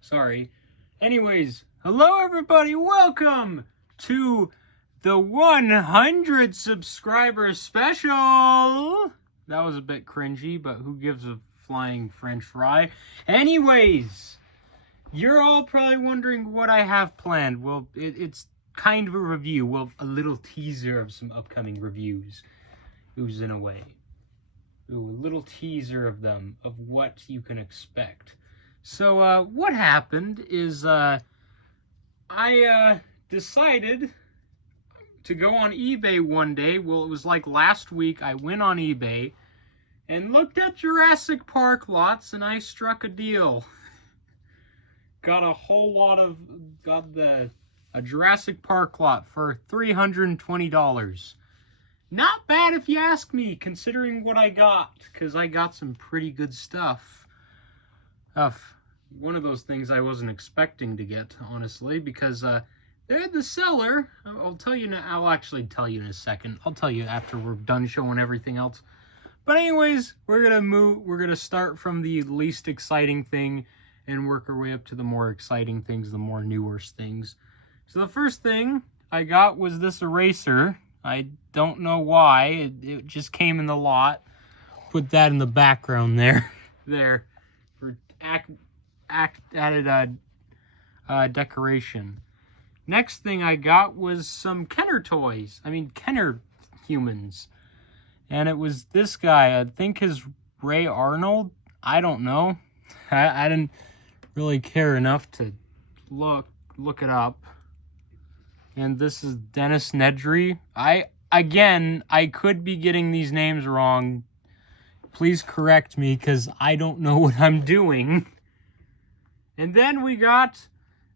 Sorry. Anyways, hello everybody. Welcome to the 100 subscriber special. That was a bit cringy, but who gives a flying French fry? Anyways, you're all probably wondering what I have planned. Well, it's kind of a review. Well, a little teaser of some upcoming reviews. Who's in a way. Ooh, a little teaser of them, of what you can expect. So, what happened is, I decided to go on eBay one day. Well, it was like last week. I went on eBay and looked at Jurassic Park lots, and I struck a deal. Got a Jurassic Park lot for $320. Not bad if you ask me, considering what I got, because I got some pretty good stuff. One of those things I wasn't expecting to get, honestly, because the seller, I'll tell you now, I'll actually tell you in a second. I'll tell you after we're done showing everything else. But anyways, we're gonna start from the least exciting thing and work our way up to the more exciting things, the more newer things. So the first thing I got was this eraser. I don't know why. It just came in the lot. Put that in the background there. There. For added decoration. Next thing I got was some Kenner toys. Kenner humans. And it was this guy. I think his Ray Arnold. I don't know. I didn't really care enough to look it up. And this is Dennis Nedry. I could be getting these names wrong. Please correct me, because I don't know what I'm doing. And then we got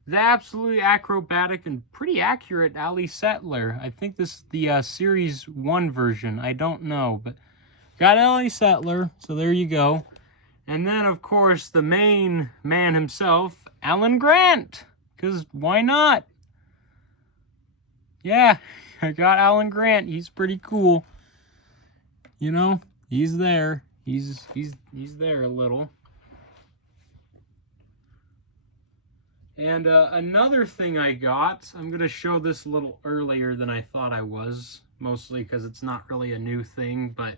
the absolutely acrobatic and pretty accurate Ali Settler. I think this is the Series 1 version. I don't know, but got Ali Settler, so there you go. And then, of course, the main man himself, Alan Grant, because why not? Yeah, I got Alan Grant. He's pretty cool. You know, he's there. He's there a little. And another thing I got, I'm going to show this a little earlier than I thought I was, mostly because it's not really a new thing, but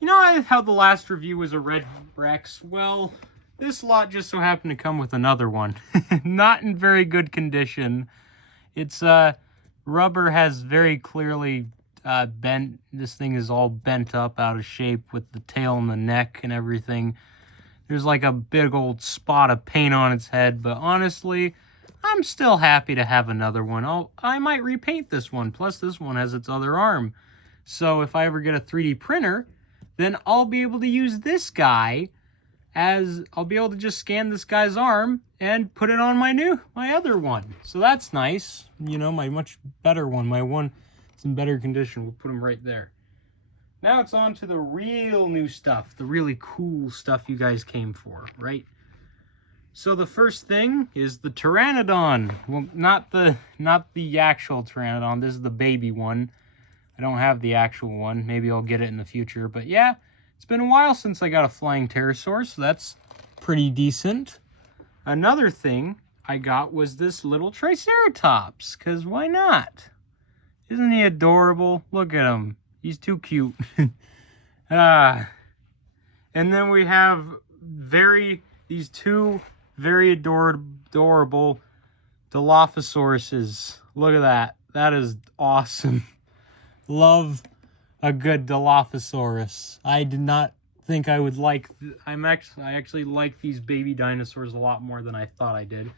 you know how the last review was a Red Rex? Well, this lot just so happened to come with another one. Not in very good condition. It's, rubber has very clearly bent. This thing is all bent up, out of shape with the tail and the neck and everything. There's like a big old spot of paint on its head, but honestly, I'm still happy to have another one. I might repaint this one, plus this one has its other arm. So if I ever get a 3D printer, then I'll be able to use this guy I'll be able to just scan this guy's arm and put it on my other one. So that's nice. You know, my much better one. My one is in better condition. We'll put him right there. Now it's on to the real new stuff. The really cool stuff you guys came for, right? So the first thing is the Pteranodon. Well, not the actual Pteranodon. This is the baby one. I don't have the actual one. Maybe I'll get it in the future. But yeah, it's been a while since I got a flying pterosaur, so that's pretty decent. Another thing I got was this little Triceratops, because why not? Isn't he adorable? Look at him. He's too cute. And then we have these two very adorable Dilophosauruses. Look at that. That is awesome. Love a good Dilophosaurus. I did not think I would like... I actually like these baby dinosaurs a lot more than I thought I did.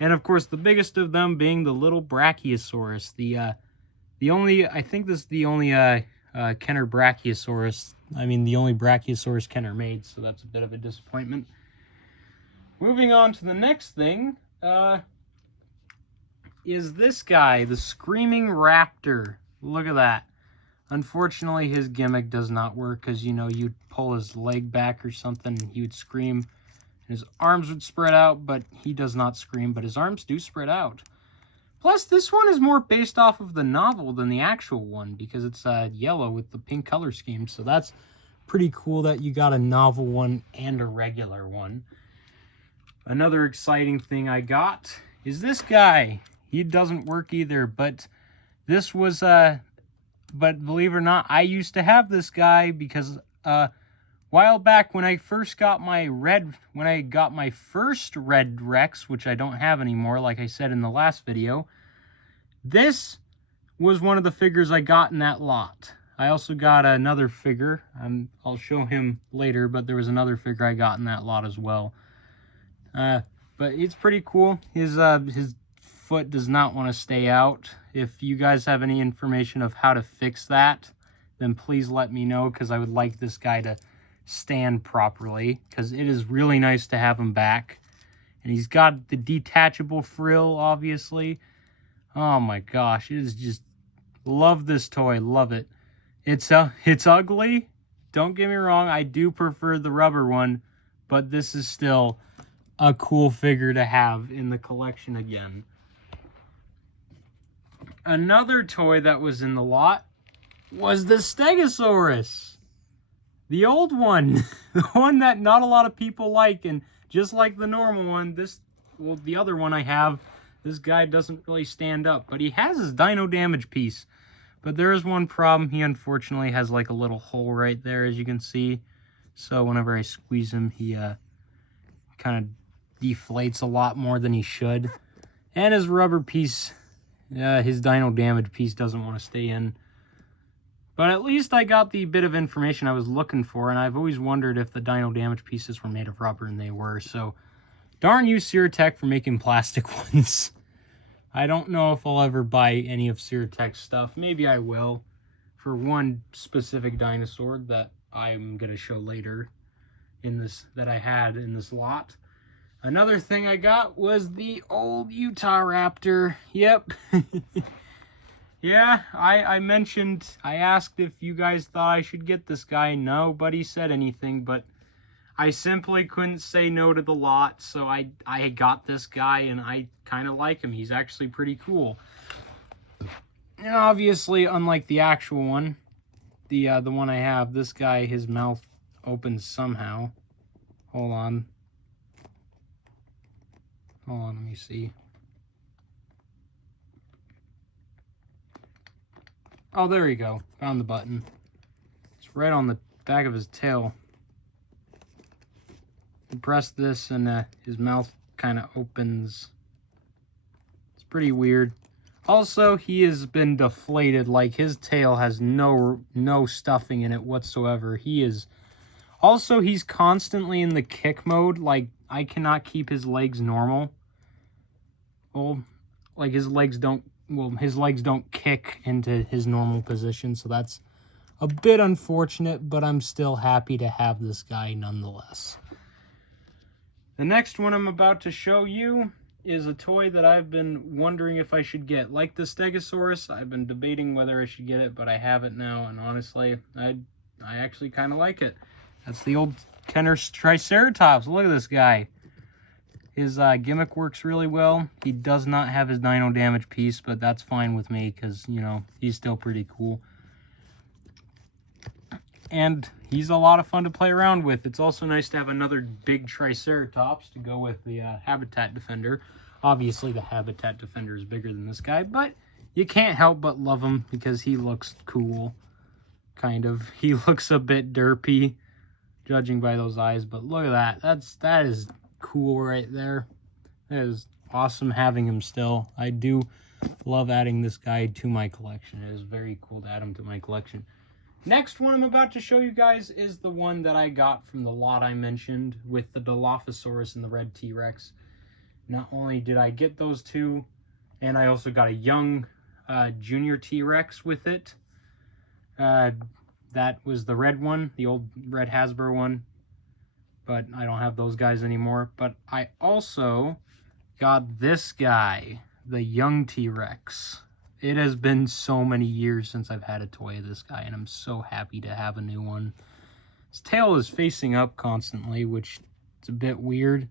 And of course, the biggest of them being the little Brachiosaurus. I think this is the only Kenner Brachiosaurus. The only Brachiosaurus Kenner made, so that's a bit of a disappointment. Moving on to the next thing, is this guy, the Screaming Raptor. Look at that. Unfortunately, his gimmick does not work because, you know, you'd pull his leg back or something and he would scream. And his arms would spread out, but he does not scream, but his arms do spread out. Plus, this one is more based off of the novel than the actual one because it's yellow with the pink color scheme, so that's pretty cool that you got a novel one and a regular one. Another exciting thing I got is this guy. He doesn't work either, but this was, but believe it or not, I used to have this guy because, while back when I first got my first red Rex, which I don't have anymore, like I said in the last video, this was one of the figures I got in that lot. I also got another figure. I'll show him later, but there was another figure I got in that lot as well. But it's pretty cool. His foot does not want to stay out. If you guys have any information of how to fix that, then please let me know, because I would like this guy to stand properly, because it is really nice to have him back. And he's got the detachable frill, obviously. Oh my gosh, it is just, love this toy, love it. It's ugly, don't get me wrong, I do prefer the rubber one, but this is still a cool figure to have in the collection again. Another toy that was in the lot was the Stegosaurus. The old one. The one that not a lot of people like, and just like the normal one, the other one I have, this guy doesn't really stand up, but he has his dino damage piece. But there is one problem. He unfortunately has like a little hole right there, as you can see. So whenever I squeeze him, he kind of deflates a lot more than he should. And his rubber piece, his dino damage piece doesn't want to stay in. But at least I got the bit of information I was looking for, and I've always wondered if the dino damage pieces were made of rubber, and they were. So darn you, Ceratech, for making plastic ones. I don't know if I'll ever buy any of Ceratech's stuff. Maybe I will, for one specific dinosaur that I'm going to show later in this, that I had in this lot. Another thing I got was the old Utah Raptor. Yep. Yeah, I mentioned, I asked if you guys thought I should get this guy. Nobody said anything, but I simply couldn't say no to the lot, so I got this guy, and I kind of like him. He's actually pretty cool. And obviously, unlike the actual one, the one I have, this guy, his mouth opens somehow. Hold on. Hold on, let me see. Oh, there you go. Found the button. It's right on the back of his tail. You press this and his mouth kind of opens. It's pretty weird. Also, he has been deflated. Like, his tail has no stuffing in it whatsoever. He is... Also, he's constantly in the kick mode. Like, I cannot keep his legs normal. Well, like, his legs don't kick into his normal position, so that's a bit unfortunate, but I'm still happy to have this guy nonetheless. The next one I'm about to show you is a toy that I've been wondering if I should get. Like the Stegosaurus, I've been debating whether I should get it, but I have it now, and honestly, I actually kind of like it. That's the old Kenner Triceratops. Look at this guy. His gimmick works really well. He does not have his dino damage piece, but that's fine with me because, you know, he's still pretty cool. And he's a lot of fun to play around with. It's also nice to have another big Triceratops to go with the Habitat Defender. Obviously, the Habitat Defender is bigger than this guy, but you can't help but love him because he looks cool, kind of. He looks a bit derpy, judging by those eyes, but look at that. That is cool right there. That is awesome having him still. I do love adding this guy to my collection. It is very cool to add him to my collection. Next one I'm about to show you guys is the one that I got from the lot I mentioned with the Dilophosaurus and the red T-Rex. Not only did I get those two, and I also got a young junior T-Rex with it. That was the red one, the old red Hasbro one. But I don't have those guys anymore. But I also got this guy, the young T-Rex. It has been so many years since I've had a toy of this guy, and I'm so happy to have a new one. His tail is facing up constantly, which is a bit weird.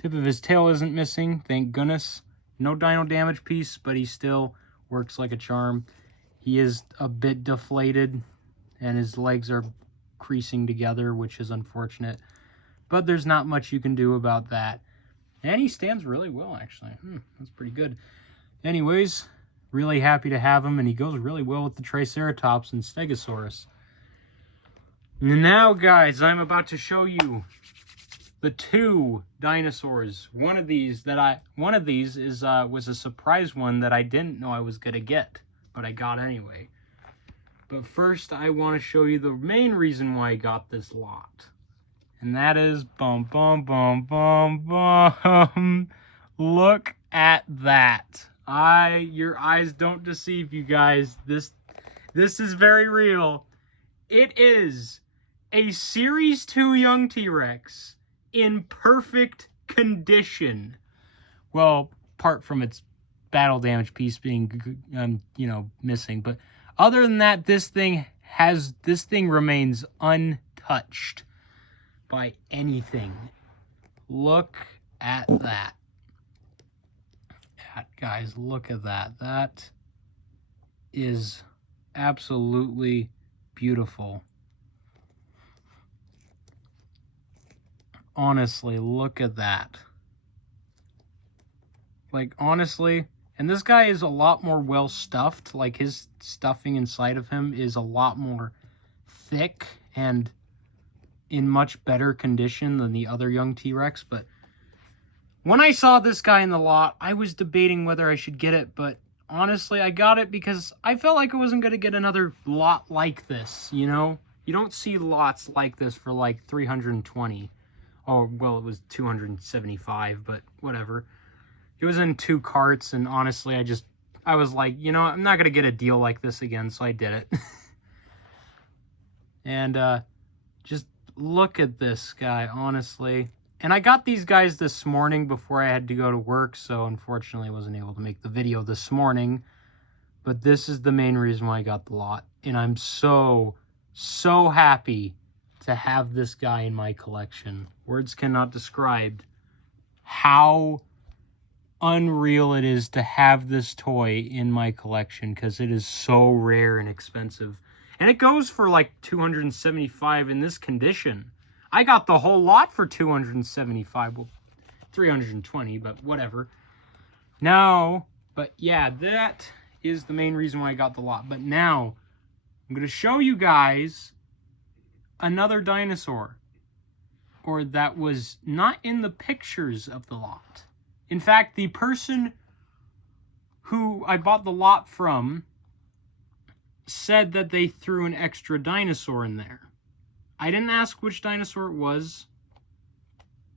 Tip of his tail isn't missing, thank goodness. No dino damage piece, but he still works like a charm. He is a bit deflated, and his legs are creasing together, which is unfortunate. But there's not much you can do about that. And he stands really well, actually. That's pretty good. Anyways, really happy to have him, and he goes really well with the Triceratops and Stegosaurus. Now, guys, I'm about to show you the two dinosaurs. One of these is was a surprise one that I didn't know I was gonna get, but I got anyway. But first, I want to show you the main reason why I got this lot. And that is, bum, bum, bum, bum, bum. Look at that. Your eyes don't deceive you guys. This is very real. It is a Series 2 young T-Rex in perfect condition. Well, apart from its battle damage piece being, missing. But other than that, this thing remains untouched by anything. Look at that. Guys, look at that. That is absolutely beautiful. Honestly, look at that. Like, honestly, and this guy is a lot more well stuffed. Like, his stuffing inside of him is a lot more thick and in much better condition than the other young T-Rex. But when I saw this guy in the lot, I was debating whether I should get it, but honestly, I got it because I felt like I wasn't going to get another lot like this, you know? You don't see lots like this for like 320. Oh, well, it was 275, but whatever. It was in 2 carts, and honestly, I was like, you know, I'm not going to get a deal like this again, so I did it. And just look at this guy, honestly. And I got these guys this morning before I had to go to work, so unfortunately I wasn't able to make the video this morning. But this is the main reason why I got the lot. And I'm so happy to have this guy in my collection. Words cannot describe how unreal it is to have this toy in my collection, because it is so rare and expensive. And it goes for like $275 in this condition. I got the whole lot for $275. Well, $320, but whatever. Now, but yeah, that is the main reason why I got the lot. But now, I'm going to show you guys another dinosaur. Or that was not in the pictures of the lot. In fact, the person who I bought the lot from said that they threw an extra dinosaur in there. I didn't ask which dinosaur it was,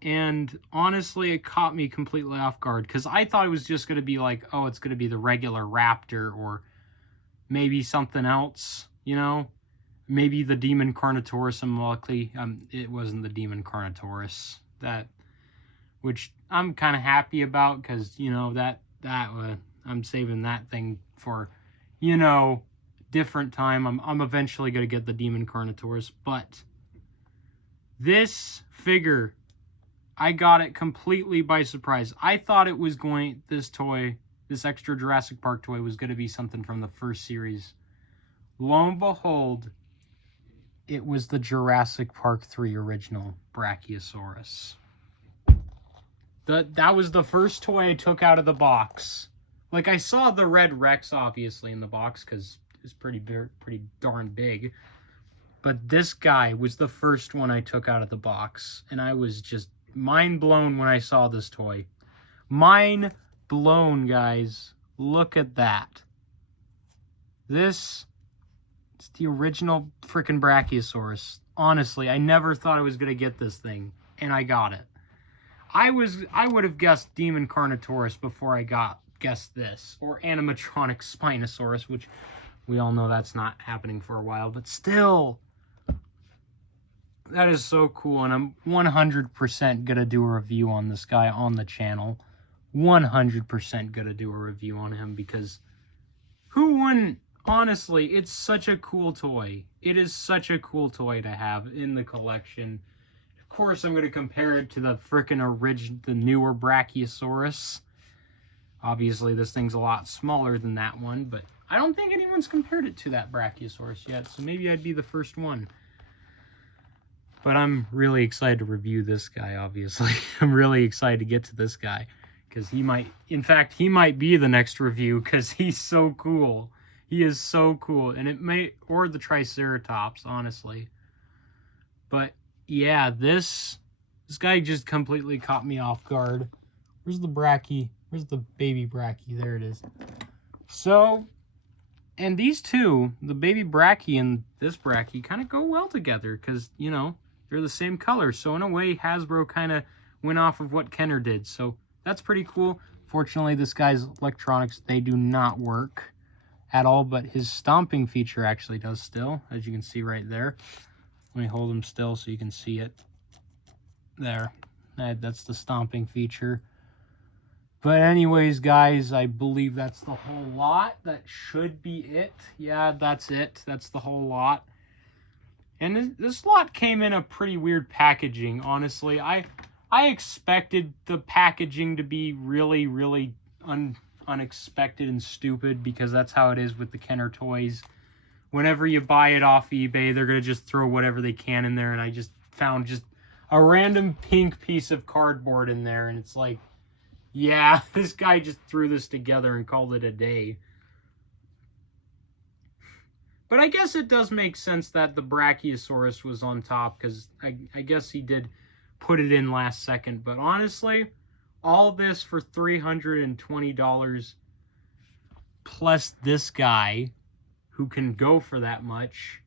and honestly, it caught me completely off guard, because I thought it was just going to be like, oh, it's going to be the regular raptor, or maybe something else, you know? Maybe the Demon Carnotaurus, and luckily, it wasn't the Demon Carnotaurus, which I'm kind of happy about, because, you know, I'm saving that thing for, you know, different time. I'm eventually going to get the Demon Carnotaurus, but this figure, I got it completely by surprise. I thought it was this extra Jurassic Park toy was going to be something from the first series. Lo and behold, it was the Jurassic Park 3 original Brachiosaurus. That was the first toy I took out of the box. Like, I saw the Red Rex, obviously, in the box, because it's pretty darn big. But this guy was the first one I took out of the box. And I was just mind blown when I saw this toy. Mind blown, guys. Look at that. This is the original freaking Brachiosaurus. Honestly, I never thought I was going to get this thing. And I got it. I would have guessed Demon Carnotaurus before I guessed this. Or animatronic Spinosaurus, which we all know that's not happening for a while. But still, that is so cool. And I'm 100% going to do a review on this guy on the channel. 100% going to do a review on him, because who wouldn't? Honestly, it's such a cool toy. It is such a cool toy to have in the collection. Of course, I'm going to compare it to the frickin' the newer Brachiosaurus. Obviously, this thing's a lot smaller than that one, but I don't think anyone's compared it to that Brachiosaurus yet, so maybe I'd be the first one. But I'm really excited to review this guy, obviously. I'm really excited to get to this guy. Because he might, in fact, he might be the next review because he's so cool. He is so cool. And it may, or the Triceratops, honestly. But yeah, this guy just completely caught me off guard. Where's the brachy? Where's the baby brachy? There it is. So, and these two, the baby brachy and this brachy, kind of go well together because, you know, they're the same color. So in a way, Hasbro kind of went off of what Kenner did. So that's pretty cool. Fortunately, this guy's electronics, they do not work at all, but his stomping feature actually does still, as you can see right there. Let me hold him still so you can see it. There. That's the stomping feature. But anyways, guys, I believe that's the whole lot. That should be it. Yeah, that's it. That's the whole lot. And this lot came in a pretty weird packaging, honestly. I expected the packaging to be really, really unexpected and stupid because that's how it is with the Kenner toys. Whenever you buy it off eBay, they're going to just throw whatever they can in there. And I just found just a random pink piece of cardboard in there. And it's like, yeah, this guy just threw this together and called it a day. But I guess it does make sense that the Brachiosaurus was on top because I guess he did put it in last second. But honestly, all this for $320 plus this guy who can go for that much,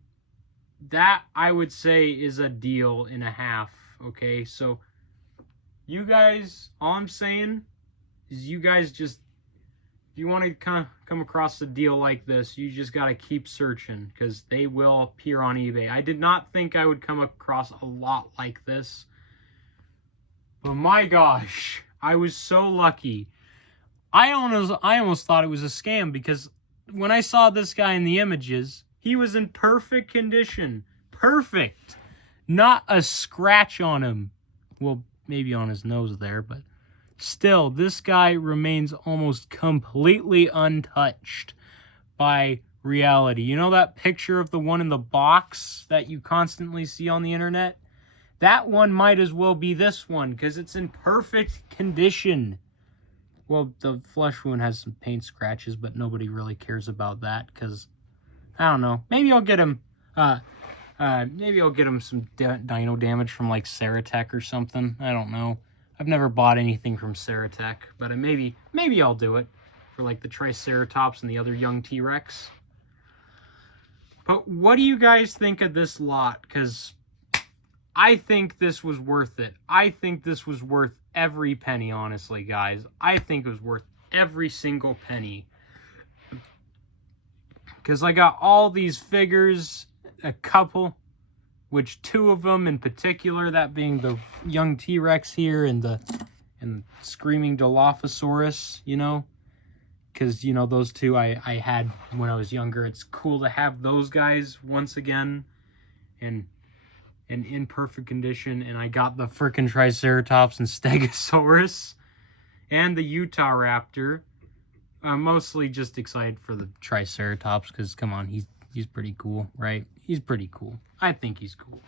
that I would say is a deal and a half. Okay, so you guys, all I'm saying is you guys just, if you want to kind of come across a deal like this, you just got to keep searching because they will appear on eBay. I did not think I would come across a lot like this. But my gosh, I was so lucky. I almost thought it was a scam because when I saw this guy in the images, he was in perfect condition. Perfect. Not a scratch on him. Well, maybe on his nose there, but still, this guy remains almost completely untouched by reality. You know that picture of the one in the box that you constantly see on the internet? That one might as well be this one because it's in perfect condition. Well, the flesh wound has some paint scratches, but nobody really cares about that because, I don't know. Maybe I'll get him, some dino damage from like Ceratech or something. I don't know. I've never bought anything from Ceratech, but maybe I'll do it for like the Triceratops and the other young T-Rex. But what do you guys think of this lot? Because I think this was worth it. I think this was worth every penny, honestly, guys. I think it was worth every single penny. Because I got all these figures, a couple, which two of them in particular, that being the young T-Rex here and the screaming Dilophosaurus, you know? Because, you know, those two I had when I was younger. It's cool to have those guys once again and in perfect condition. And I got the frickin' Triceratops and Stegosaurus and the Utah Raptor. I'm mostly just excited for the Triceratops because, come on, he's pretty cool, right? He's pretty cool. I think he's cool.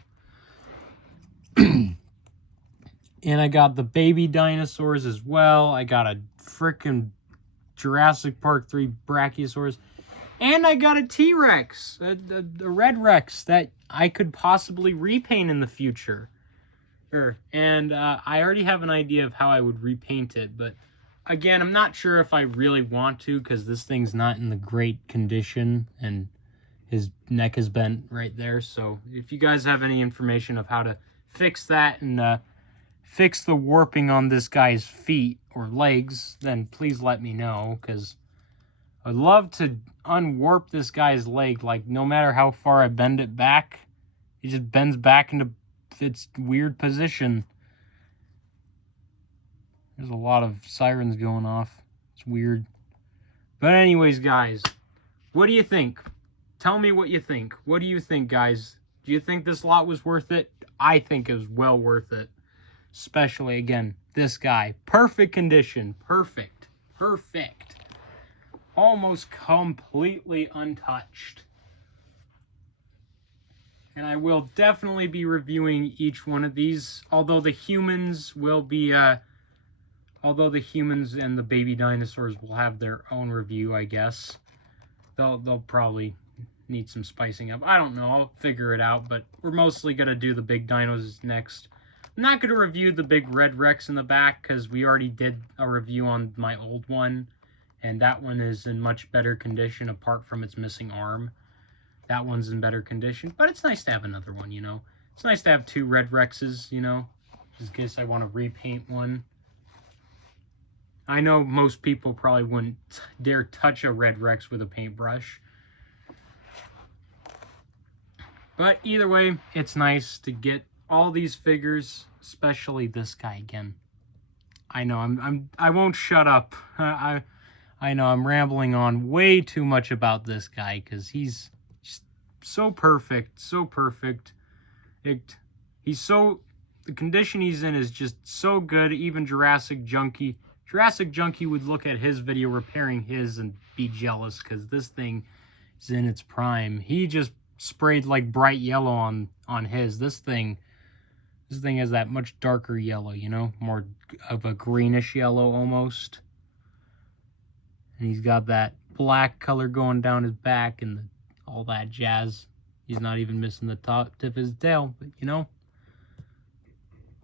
And I got the baby dinosaurs as well. I got a frickin' Jurassic Park 3 Brachiosaurus. And I got a T-Rex, a Red Rex that I could possibly repaint in the future. And I already have an idea of how I would repaint it. But again, I'm not sure if I really want to because this thing's not in the great condition. And his neck is bent right there. So if you guys have any information of how to fix that and fix the warping on this guy's feet or legs, then please let me know, because I'd love to unwarp this guy's leg. Like, no matter how far I bend it back, it just bends back into its weird position. There's a lot of sirens going off. It's weird. But anyways, guys, what do you think? Tell me what you think. What do you think, guys? Do you think this lot was worth it? I think it was well worth it. Especially, again, this guy. Perfect condition. Perfect. Perfect. Almost completely untouched. And I will definitely be reviewing each one of these, although the humans and the baby dinosaurs will have their own review, I guess. They'll probably need some spicing up. I don't know. I'll figure it out, but we're mostly going to do the big dinos next. I'm not going to review the big red Rex in the back because we already did a review on my old one, and that one is in much better condition apart from its missing arm. That one's in better condition, but it's nice to have another one, you know. It's nice to have 2 red Rexes, you know, just in case I want to repaint one. I know most people probably wouldn't dare touch a red Rex with a paintbrush. But either way, it's nice to get all these figures, especially this guy again. I know I won't shut up. I know I'm rambling on way too much about this guy because he's just so perfect, so perfect. The condition he's in is just so good. Even Jurassic Junkie would look at his video repairing his and be jealous because this thing is in its prime. He just sprayed like bright yellow on his. This thing has that much darker yellow, you know, more of a greenish yellow almost. And he's got that black color going down his back and all that jazz. He's not even missing the top tip of his tail, but you know.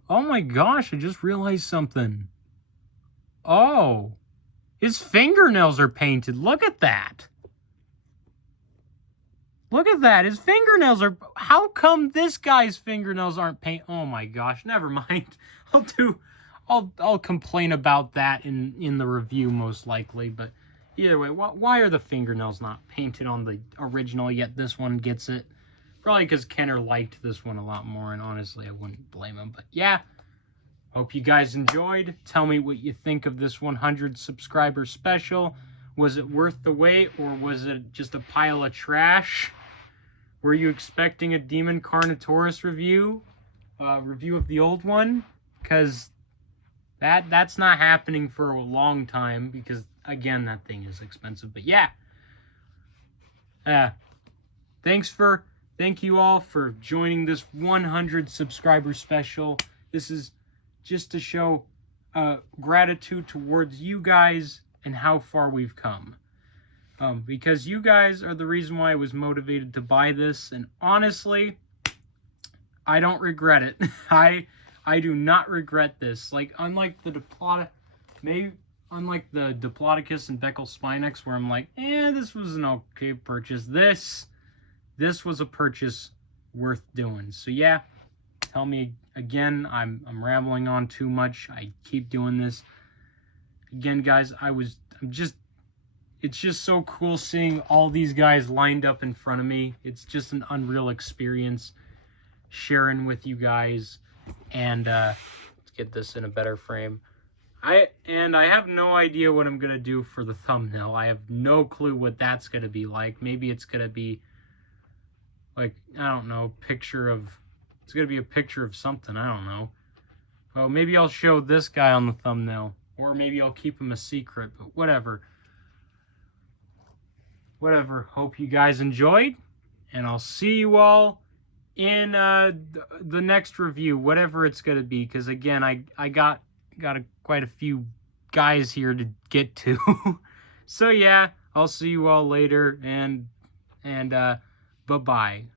Oh my gosh, I just realized something. Oh, his fingernails are painted. Look at that. Look at that. His fingernails are... How come this guy's fingernails aren't painted? Oh my gosh, never mind. I'll complain about that in the review most likely, but either way, why are the fingernails not painted on the original, yet this one gets it? Probably because Kenner liked this one a lot more, and honestly, I wouldn't blame him. But yeah, hope you guys enjoyed. Tell me what you think of this 100 subscriber special. Was it worth the wait, or was it just a pile of trash? Were you expecting a Demon Carnotaurus review? Review of the old one? Because that's not happening for a long time, because again, that thing is expensive. But yeah. Thank you all for joining this 100 subscriber special. This is just to show gratitude towards you guys and how far we've come. Because you guys are the reason why I was motivated to buy this, and honestly, I don't regret it. I do not regret this. Like, unlike the Diplodocus and Beckel Spinex, where I'm like, this was an okay purchase. This was a purchase worth doing. So yeah, tell me again. I'm rambling on too much. I keep doing this. Again, guys, it's just so cool seeing all these guys lined up in front of me. It's just an unreal experience sharing with you guys. And let's get this in a better frame. I have no idea what I'm going to do for the thumbnail. I have no clue what that's going to be like. Maybe it's going to be like, I don't know, it's going to be a picture of something. I don't know. Oh, maybe I'll show this guy on the thumbnail. Or maybe I'll keep him a secret, but whatever. Hope you guys enjoyed, and I'll see you all in the next review, whatever it's going to be, because again, I got quite a few guys here to get to. So yeah, I'll see you all later, and bye-bye.